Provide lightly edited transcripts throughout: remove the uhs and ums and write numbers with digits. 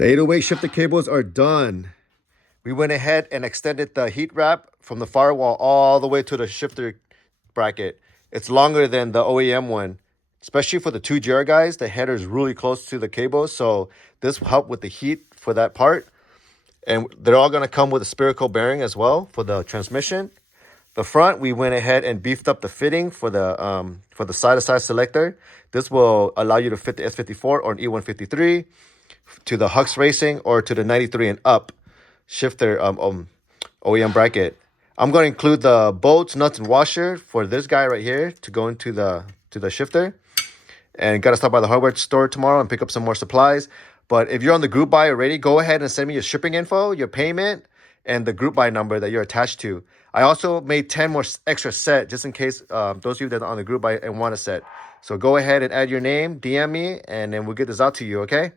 The 808 shifter cables are done. We went ahead and extended the heat wrap from the firewall all the way to the shifter bracket. It's longer than the OEM one, especially for the 2GR guys. The header is really close to the cable, so this will help with the heat for that part. And they're all going to come with a spherical bearing as well for the transmission. The front, we went ahead and beefed up the fitting for the side-to-side selector. This will allow you to fit the S54 or an E153 to the Hux Racing or to the 93 and up shifter OEM bracket. I'm going to include the bolts, nuts, and washer for this guy right here to go into the shifter. And got to stop by the hardware store tomorrow and pick up some more supplies. But if you're on the group buy already, go ahead and send me your shipping info, your payment, and the group buy number that you're attached to. I also made 10 more extra set just in case those of you that are on the group buy and want a set. So go ahead and add your name, DM me, and then we'll get this out to you, okay?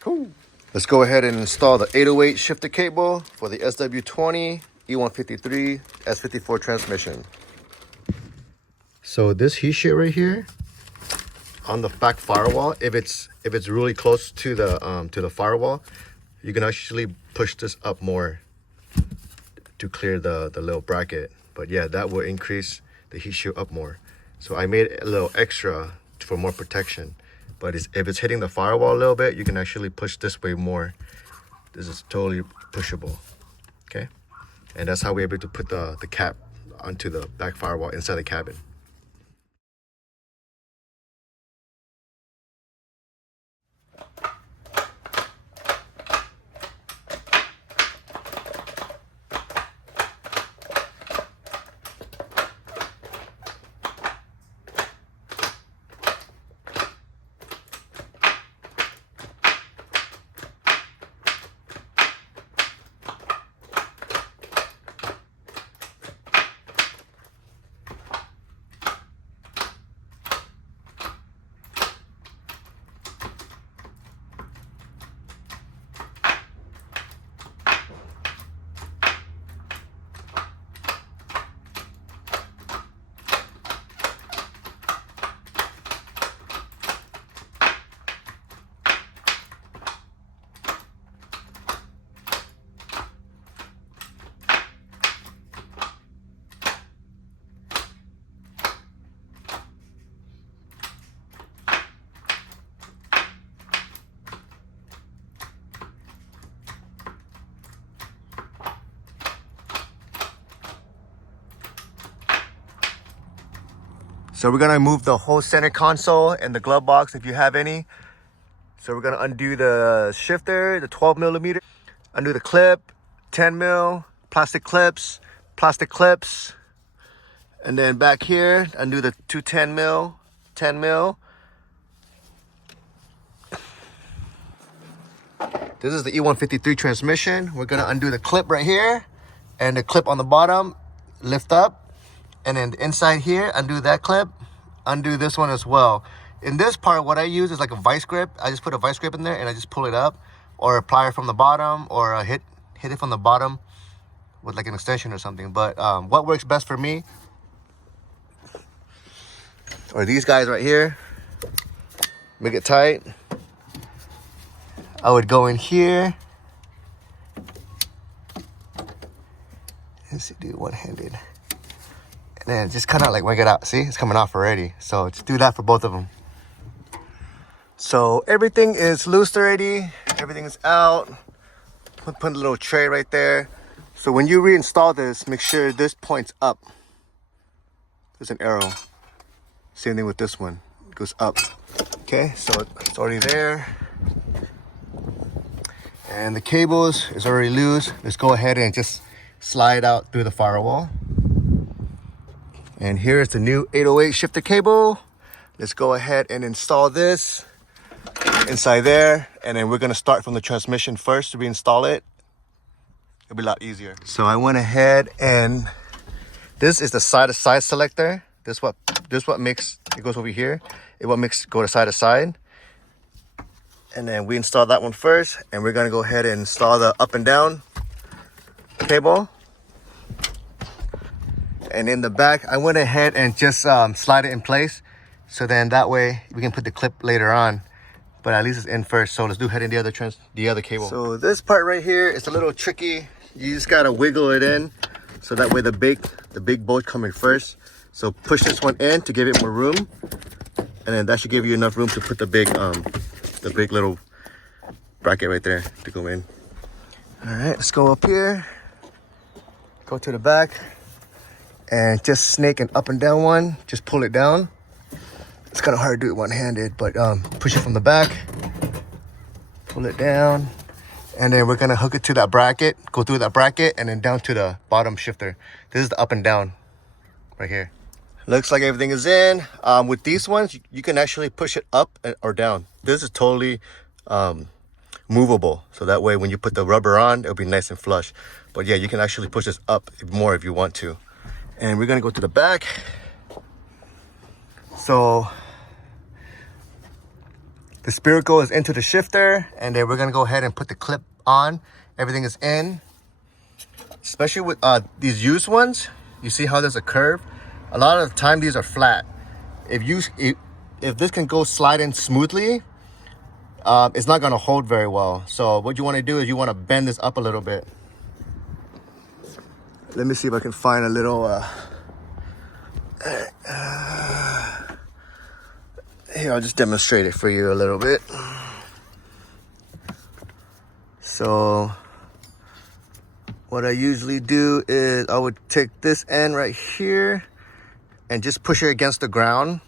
Cool. Let's go ahead and install the 808 shifter cable for the sw20 E153 S54 transmission. So this heat shield right here on the back firewall, if it's really close to the firewall, you can actually push this up more to clear the little bracket. But yeah, that will increase the heat shield up more. So I made a little extra for more protection. But if it's hitting the firewall a little bit, you can actually push this way more. This is totally pushable, okay? And that's how we're able to put the cap onto the back firewall inside the cabin. So we're gonna move the whole center console and the glove box if you have any. So we're gonna undo the shifter, the 12mm, undo the clip, 10mm, plastic clips, and then back here, undo the two 10mm, 10mm. This is the E153 transmission. We're gonna undo the clip right here and the clip on the bottom, lift up. And then the inside here, undo that clip, undo this one as well. In this part, what I use is like a vice grip. I just put a vice grip in there and I just pull it up, or a plier from the bottom, or hit it from the bottom with like an extension or something. But what works best for me are these guys right here. Make it tight. I would go in here. Let's see, do one-handed. And then just kind of like work it out. See, it's coming off already. So just do that for both of them. So everything is loose already. Everything is out. Put a little tray right there. So when you reinstall this, make sure this points up. There's an arrow. Same thing with this one. It goes up. Okay, so it's already there. And the cables is already loose. Let's go ahead and just slide out through the firewall. And here's the new 808 shifter cable. Let's go ahead and install this inside there. And then we're gonna start from the transmission first to reinstall it. It'll be a lot easier. So I went ahead and this is the side-to-side selector. This what makes it goes over here. It what makes go to side to side. And then we install that one first. And we're gonna go ahead and install the up and down cable. And in the back, I went ahead and just slide it in place. So then that way we can put the clip later on. but at least it's in first. So let's do head in the other cable. So this part right here is a little tricky. You just gotta wiggle it in, so that way the big bolt coming first. So push this one in to give it more room, and then that should give you enough room to put the big little bracket right there to go in. All right, let's go up here, go to the back, and just snake an up and down one. Just pull it down. It's kind of hard to do it one-handed, but push it from the back, pull it down, and then we're gonna hook it to that bracket, go through that bracket, and then down to the bottom shifter. This is the up and down right here. Looks like everything is in. With these ones, you can actually push it up or down. This is totally movable, so that way when you put the rubber on, it'll be nice and flush. But yeah, you can actually push this up more if you want to. And we're gonna go to the back. So the spherical is into the shifter, and then we're gonna go ahead and put the clip on. Everything is in. Especially with these used ones, you see how there's a curve? A lot of the time these are flat. If this can go slide in smoothly, it's not gonna hold very well. So what you wanna do is you wanna bend this up a little bit. Let me see if I can find a little, here, I'll just demonstrate it for you a little bit. So what I usually do is I would take this end right here and just push it against the ground.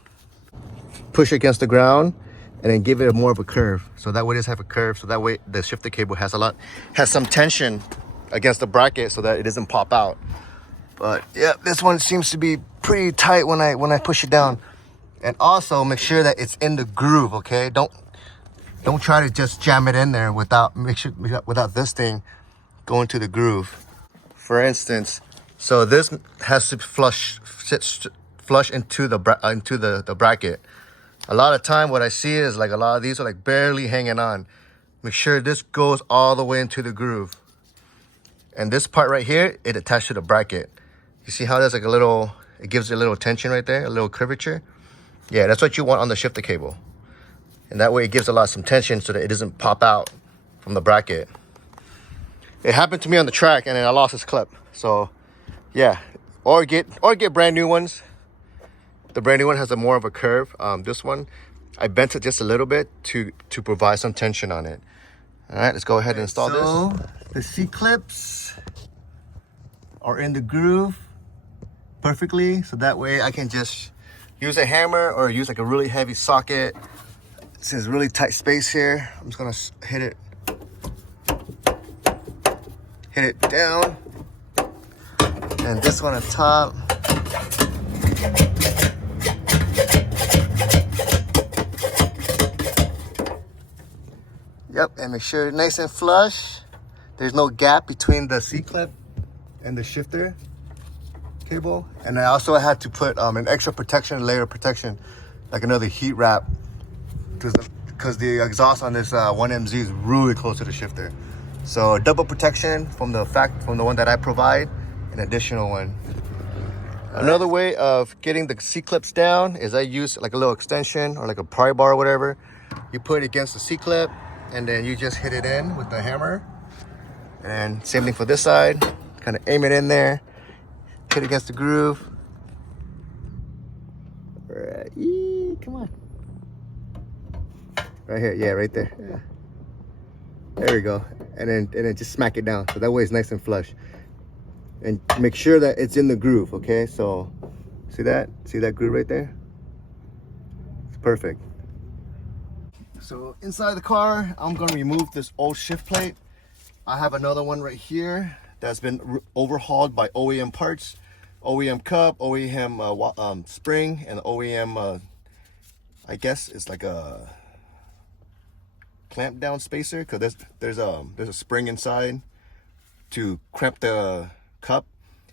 Push it against the ground and then give it more of a curve. So that way it does have a curve. So that way the shifter cable has some tension against the bracket so that it doesn't pop out. But yeah, this one seems to be pretty tight when I push it down. And also make sure that it's in the groove, okay? Don't try to just jam it in there without this thing going to the groove. For instance, so this has to flush into the bracket. A lot of time what I see is like a lot of these are like barely hanging on. Make sure this goes all the way into the groove. And this part right here, it attached to the bracket. You see how there's like it gives it a little tension right there, a little curvature? Yeah, that's what you want on the shifter cable. And that way it gives some tension so that it doesn't pop out from the bracket. It happened to me on the track and then I lost this clip. So yeah, or get brand new ones. The brand new one has more of a curve. This one, I bent it just a little bit to provide some tension on it. All right, let's go ahead and install this. The C-clips are in the groove perfectly. So that way I can just use a hammer or use like a really heavy socket. This is really tight space here. I'm just gonna hit it down. And this one on top. Yep, and make sure it's nice and flush. There's no gap between the C-clip and the shifter cable. And I also had to put an extra layer of protection, like another heat wrap, because the exhaust on this 1MZ is really close to the shifter. So double protection from the one that I provide, an additional one. Another way of getting the C-clips down is I use like a little extension or like a pry bar or whatever. You put it against the C-clip and then you just hit it in with the hammer. And same thing for this side. Kind of aim it in there, hit it against the groove. Right, come on. Right here, yeah, right there. Yeah. There we go. And then just smack it down. So that way it's nice and flush. And make sure that it's in the groove, okay? So see that? See that groove right there? It's perfect. So inside the car, I'm gonna remove this old shift plate. I have another one right here that's been overhauled by OEM parts. OEM cup, OEM spring, and OEM, I guess it's like a clamp down spacer, because there's a spring inside to clamp the cup,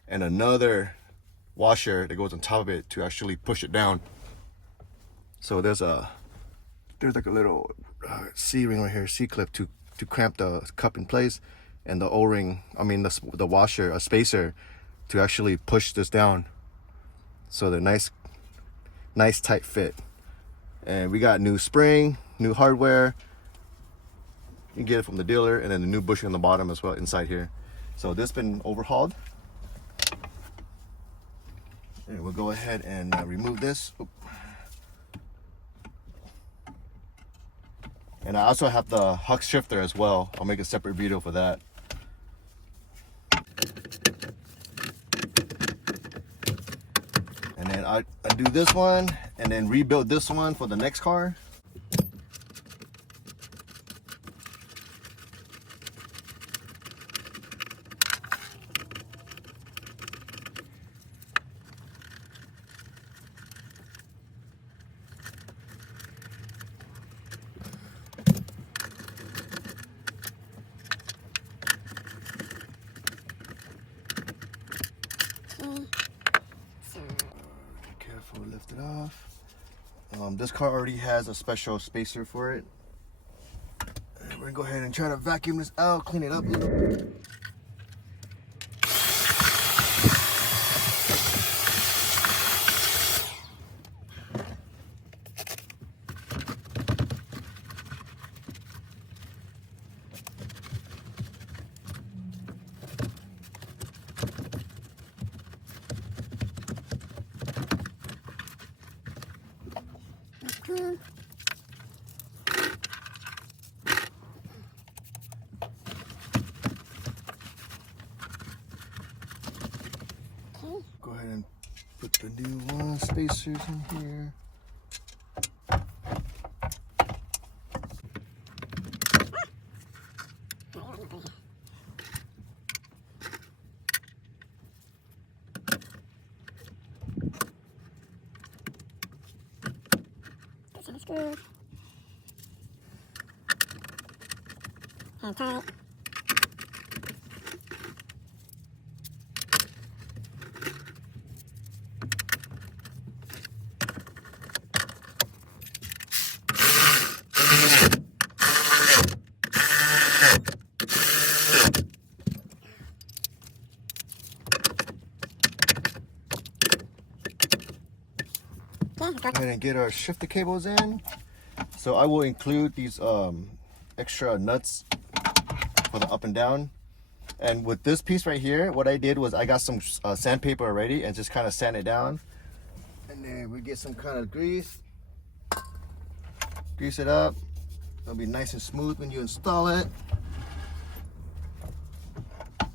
and another washer that goes on top of it to actually push it down. So there's like a little C-ring right here, C-clip to clamp the cup in place, and the O-ring, the washer, a spacer to actually push this down. So they're nice tight fit. And we got new spring, new hardware. You can get it from the dealer, and then the new bushing on the bottom as well inside here. So this been overhauled. And we'll go ahead and remove this. Oop. And I also have the Hux shifter as well. I'll make a separate video for that. And then I do this one and then rebuild this one for the next car. Careful, lift it off. This car already has a special spacer for it. And we're gonna go ahead and try to vacuum this out, clean it up a little bit. Go ahead and put the new spacers in here. Put some screws. And tight. Go ahead and get our shifter cables in. So I will include these extra nuts for the up and down. And with this piece right here, what I did was I got some sandpaper already and just kind of sand it down. And then we get some kind of grease. Grease it up. It'll be nice and smooth when you install it.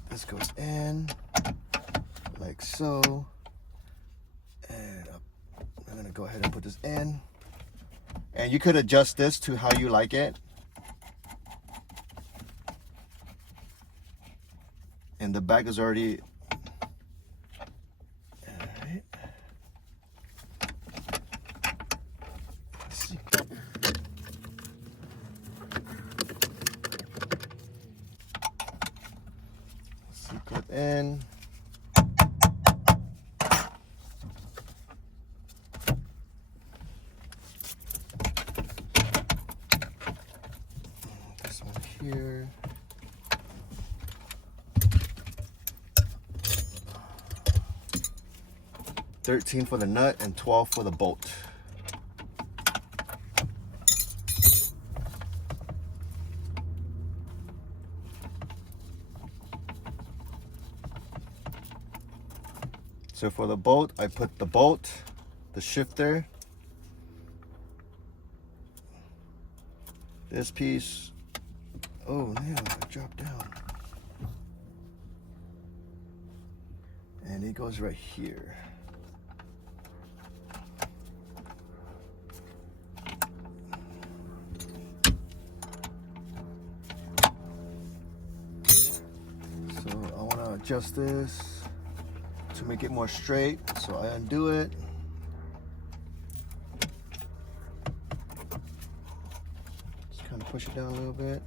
This goes in like so. And I'm gonna go ahead and put this in. And you could adjust this to how you like it. And the back is already, all right. Let's see. Clip in. This one here. $13 for the nut and $12 for the bolt. So for the bolt, I put the bolt, the shifter, this piece. Oh man, it dropped down. And it goes right here. So I want to adjust this to make it more straight, so I undo it. Just kind of push it down a little bit.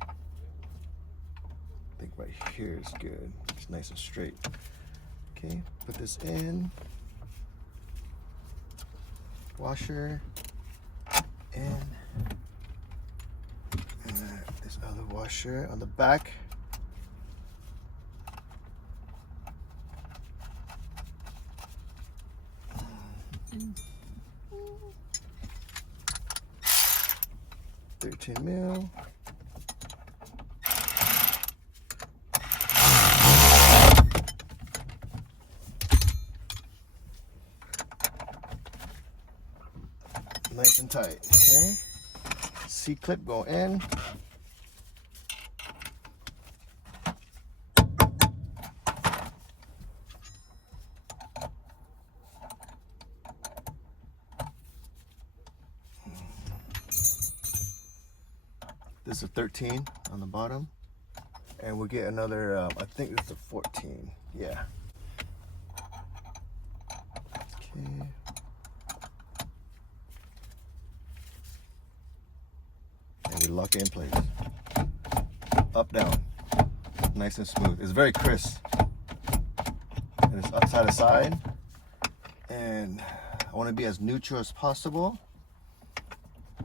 I think right here is good. It's nice and straight. Okay, put this in. Washer in. And this other washer on the back. 13 mil. Nice and tight. Okay. C-clip go in. This is a 13 on the bottom, and we'll get another, I think it's a 14, yeah. Okay. And we lock it in place. Up, down, nice and smooth. It's very crisp. And it's up side to side. And I want to be as neutral as possible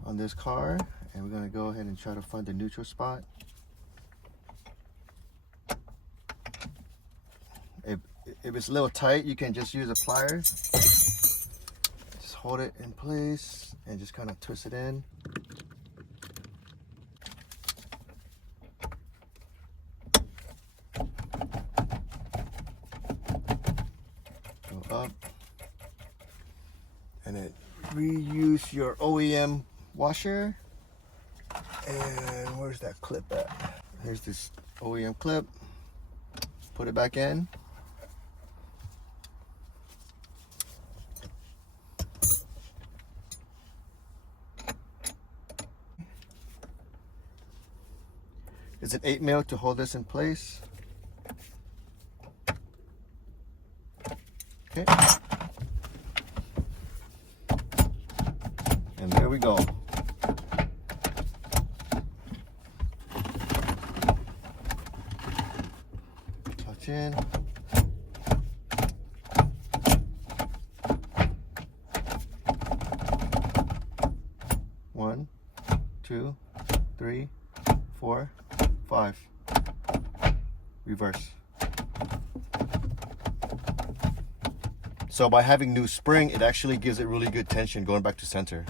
on this car. And we're going to go ahead and try to find the neutral spot. If it's a little tight, you can just use a pliers. Just hold it in place and just kind of twist it in. Go up. And then reuse your OEM washer. And where's that clip at? Here's this OEM clip. Put it back in. It's an 8 mil to hold this in place. Okay. And there we go. Touch in. One, two, three, 4, 5. Reverse. So by having new spring, it actually gives it really good tension going back to center.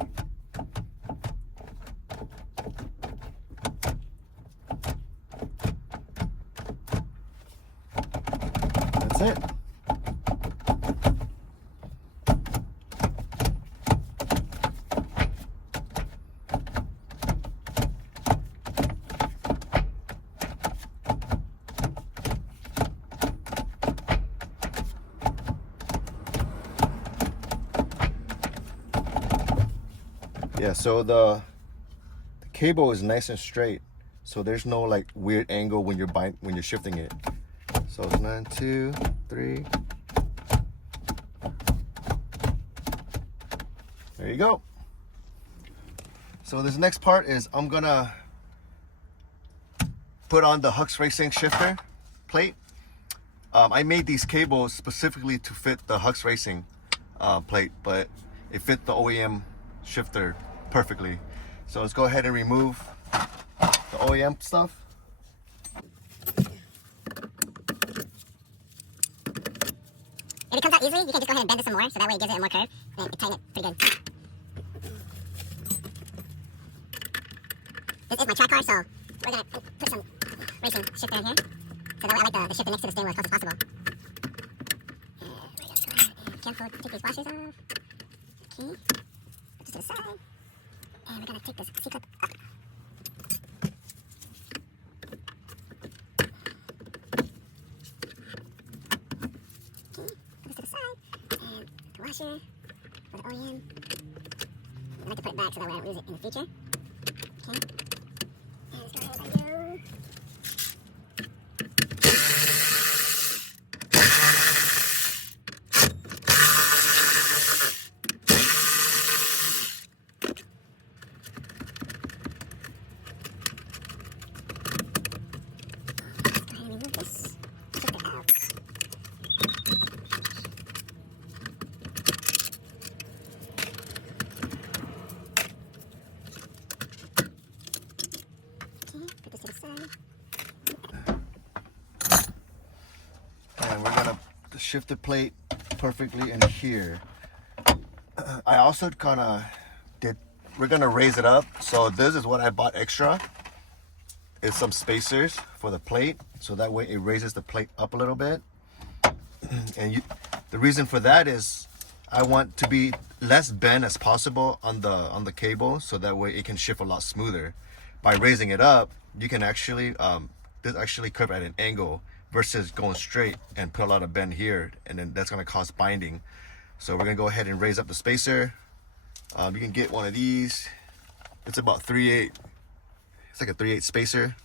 That's it. Yeah, so the cable is nice and straight, so there's no like weird angle when you're shifting it. So it's 9, 2, 3. There you go. So this next part is I'm gonna put on the Hux Racing shifter plate. I made these cables specifically to fit the Hux Racing plate, but it fit the OEM shifter perfectly. So let's go ahead and remove the OEM stuff. If it comes out easily, you can just go ahead and bend it some more, so that way it gives it a more curve, and it tighten it pretty good. This is my track car, so we're going to put some racing shifter in here. So that way I like the shifter next to the steering wheel as close as possible. And we're just going to go ahead and careful take these washers off. Okay, put this to the side. And we're going to take this C-clip up. Washer for the OEM. I like to put it back so that way I don't lose it in the future. Okay. And as far as I go. Let's go ahead and remove this. Take it out. And we're gonna shift the plate perfectly in here. I also kind of did we're gonna raise it up. So this is what I bought extra. It's some spacers for the plate, so that way it raises the plate up a little bit. And the reason for that is I want to be less bend as possible on the cable, so that way it can shift a lot smoother. By raising it up, you can actually this actually curve at an angle versus going straight and put a lot of bend here, and then that's gonna cause binding. So we're gonna go ahead and raise up the spacer. You can get one of these. It's about 3/8. It's like a 3/8 spacer.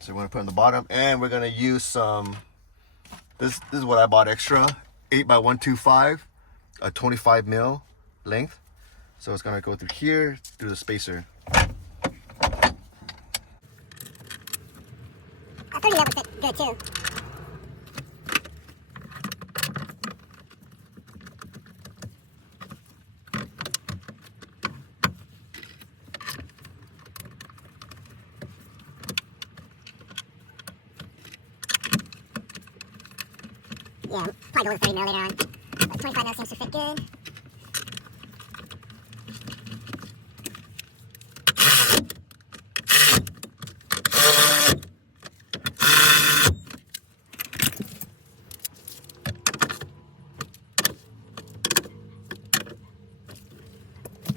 So we're gonna put it on the bottom, and we're gonna use some. This is what I bought extra. 8x125, a 25 mil length. So it's gonna go through here, through the spacer. I thought that would fit good too. Yeah, probably go with 30 mil later on. But 25 mil seems to fit good.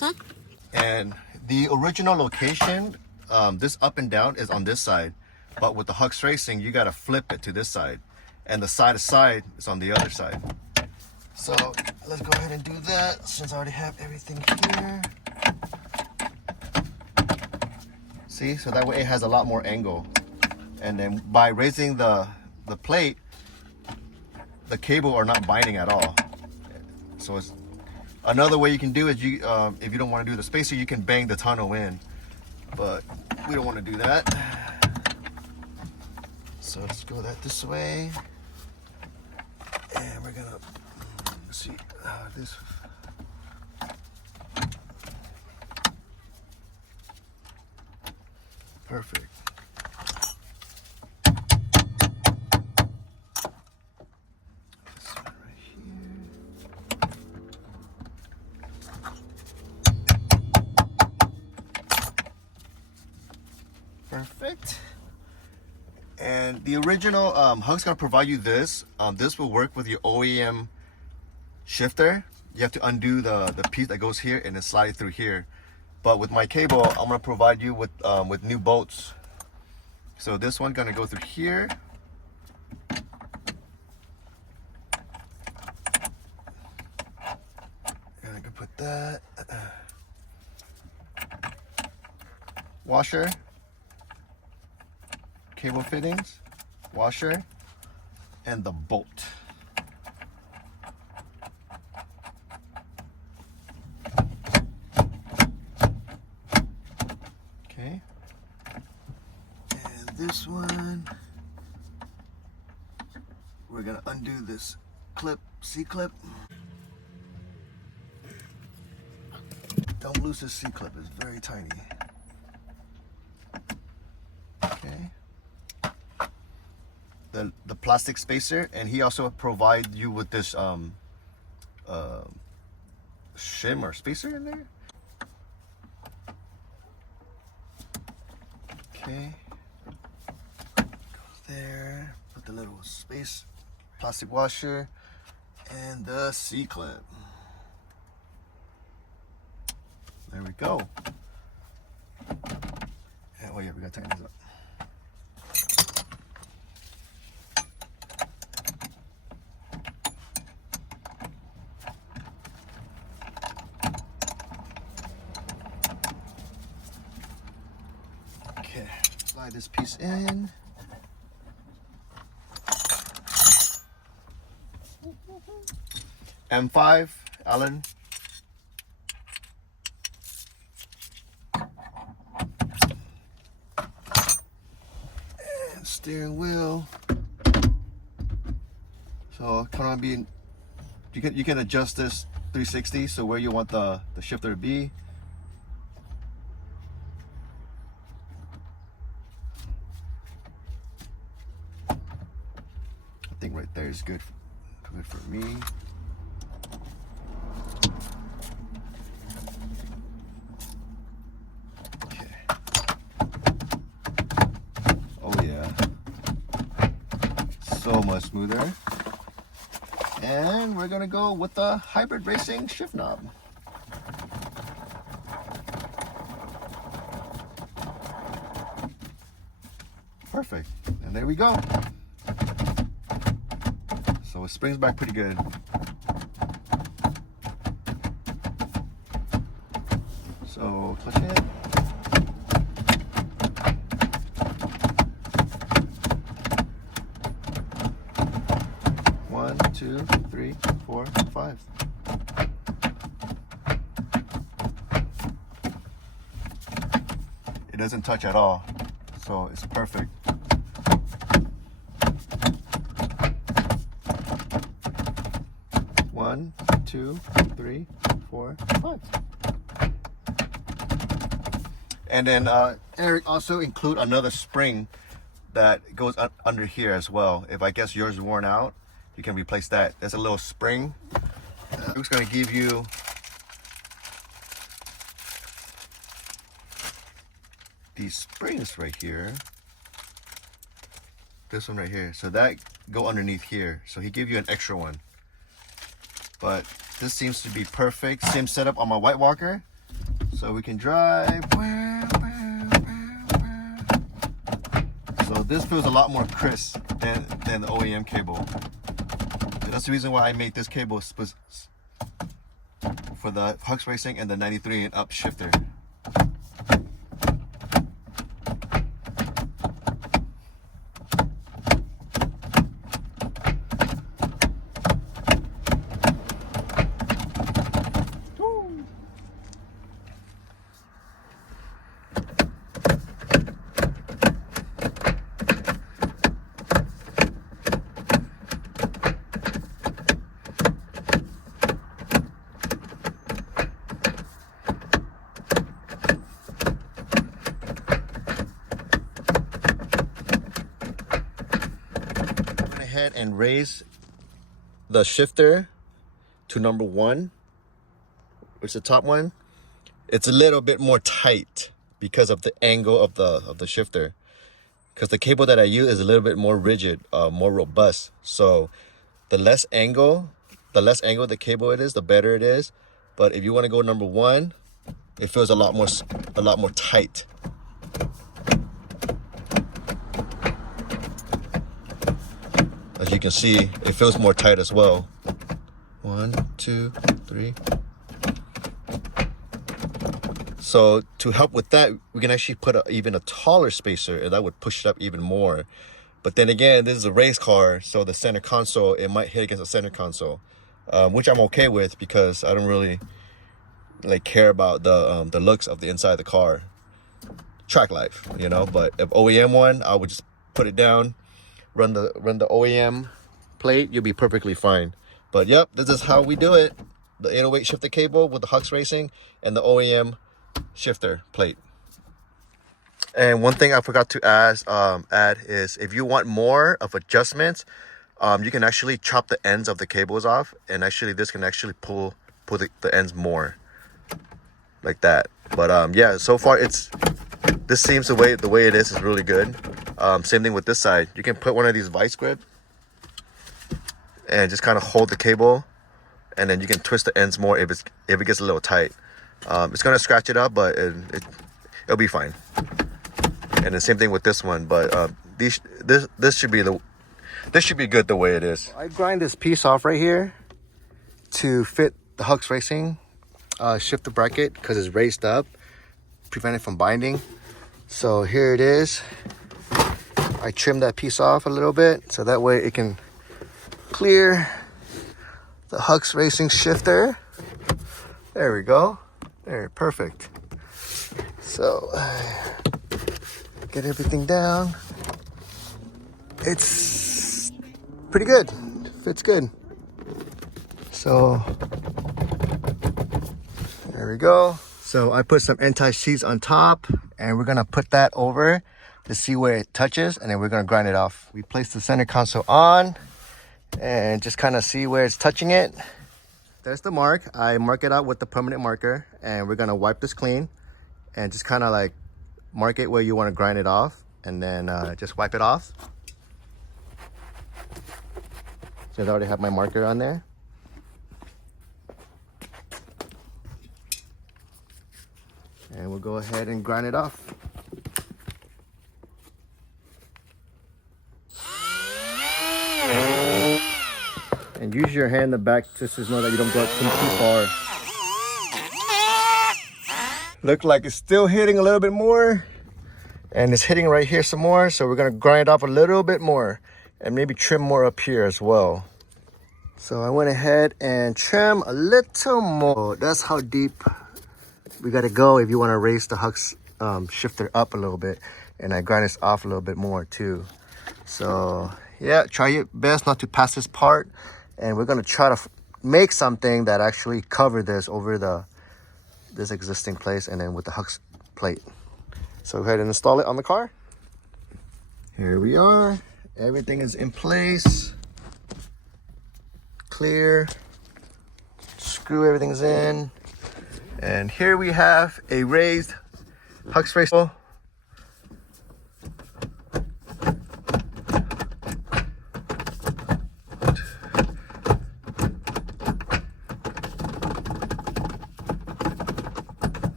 Okay. And the original location, this up and down is on this side. But with the Hux Racing, you gotta flip it to this side. And the side to side is on the other side. So let's go ahead and do that since I already have everything here. See, so that way it has a lot more angle. And then by raising the plate, the cable are not binding at all. So it's another way you can do it. You if you don't want to do the spacer, you can bang the tunnel in, but we don't want to do that. So let's go this way. And we're gonna see this. Perfect. This one right here. Perfect. And the original Hux gonna provide you this. This will work with your OEM shifter. You have to undo the piece that goes here and then slide it through here. But with my cable, I'm gonna provide you with new bolts. So this one gonna go through here. And I can put that washer. Cable fittings, washer, and the bolt. Okay. And this one, we're gonna undo this clip, C-clip. Don't lose this C-clip, it's very tiny. Okay. The plastic spacer, and he also provide you with this shim or spacer in there. Okay, goes there. Put the little space plastic washer and the C-clip. There we go. And, oh yeah, we gotta tighten this up. Slide this piece in. M5, Allen. And steering wheel. So kind of be, you can adjust this 360, so where you want the shifter to be. I think right there is good for me. so much smoother. And we're gonna go with the Hybrid Racing shift knob. Perfect, and there we go. So it springs back pretty good. So clutch it. One, two, three, four, five. It doesn't touch at all, so it's perfect. One, two, three, four, five. And then Eric also include another spring that goes under here as well. If I guess yours is worn out, you can replace that. There's a little spring. Eric's gonna give you these springs right here. This one right here. So that go underneath here. So he gave you an extra one. But this seems to be perfect. Same setup on my White Walker. So we can drive. So this feels a lot more crisp than the OEM cable. And that's the reason why I made this cable for the Hux Racing and the 93 and up shifter. And raise the shifter to number 1, which is the top one. It's a little bit more tight because of the angle of the shifter, because the cable that I use is a little bit more rigid, more robust. So the less angle the cable it is, the better it is. But if you want to go number 1, it feels a lot more tight. As you can see, it feels more tight as well. 1, 2, 3. So to help with that, we can actually put even a taller spacer, and that would push it up even more. But then again, this is a race car, so the center console, it might hit against the center console, which I'm okay with because I don't really care about the looks of the inside of the car. Track life, you know. But if OEM one, I would just put it down. Run the OEM plate, you'll be perfectly fine. But yep, this is how we do it. The 808 shifter cable with the Hux Racing and the OEM shifter plate. And one thing I forgot to add is if you want more of adjustments, you can actually chop the ends of the cables off, and actually this can actually pull the ends more like that. But yeah, so far this seems the way it is really good. Same thing with this side. You can put one of these vice grips and just kind of hold the cable, and then you can twist the ends more if it gets a little tight. It's gonna scratch it up, but it'll be fine. And the same thing with this one. But this should be good the way it is. I grind this piece off right here to fit the Hux Racing shifter bracket because it's raised up, prevent it from binding. So here it is. I trimmed that piece off a little bit so that way it can clear the Hux Racing shifter. There we go. There, perfect. So get everything down. It's pretty good. Fits good. So there we go. So I put some anti-seize on top, and we're gonna put that over to see where it touches, and then we're gonna grind it off. We place the center console on and just kind of see where it's touching it. There's the mark. I mark it out with the permanent marker, and we're gonna wipe this clean and just kind of mark it where you want to grind it off, and then just wipe it off. since I already have my marker on there. And we'll go ahead and grind it off. And use your hand in the back just to know that you don't go too far. Look like it's still hitting a little bit more. And it's hitting right here some more. So we're gonna grind it off a little bit more and maybe trim more up here as well. So I went ahead and trim a little more. That's how deep we gotta go if you wanna raise the Hux shifter up a little bit. And I grind this off a little bit more too. So yeah, try your best not to pass this part. And we're gonna try to make something that actually cover this over this existing place and then with the Hux plate. So go ahead and install it on the car. Here we are. Everything is in place. Clear. Screw everything's in. And here we have a raised Hux Racing.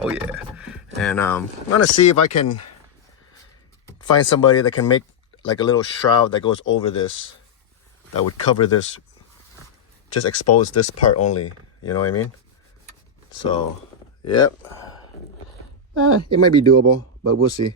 Oh yeah. And I'm gonna see if I can find somebody that can make like a little shroud that goes over this, that would cover this, just expose this part only, you know what I mean? So, yep. It might be doable, but we'll see.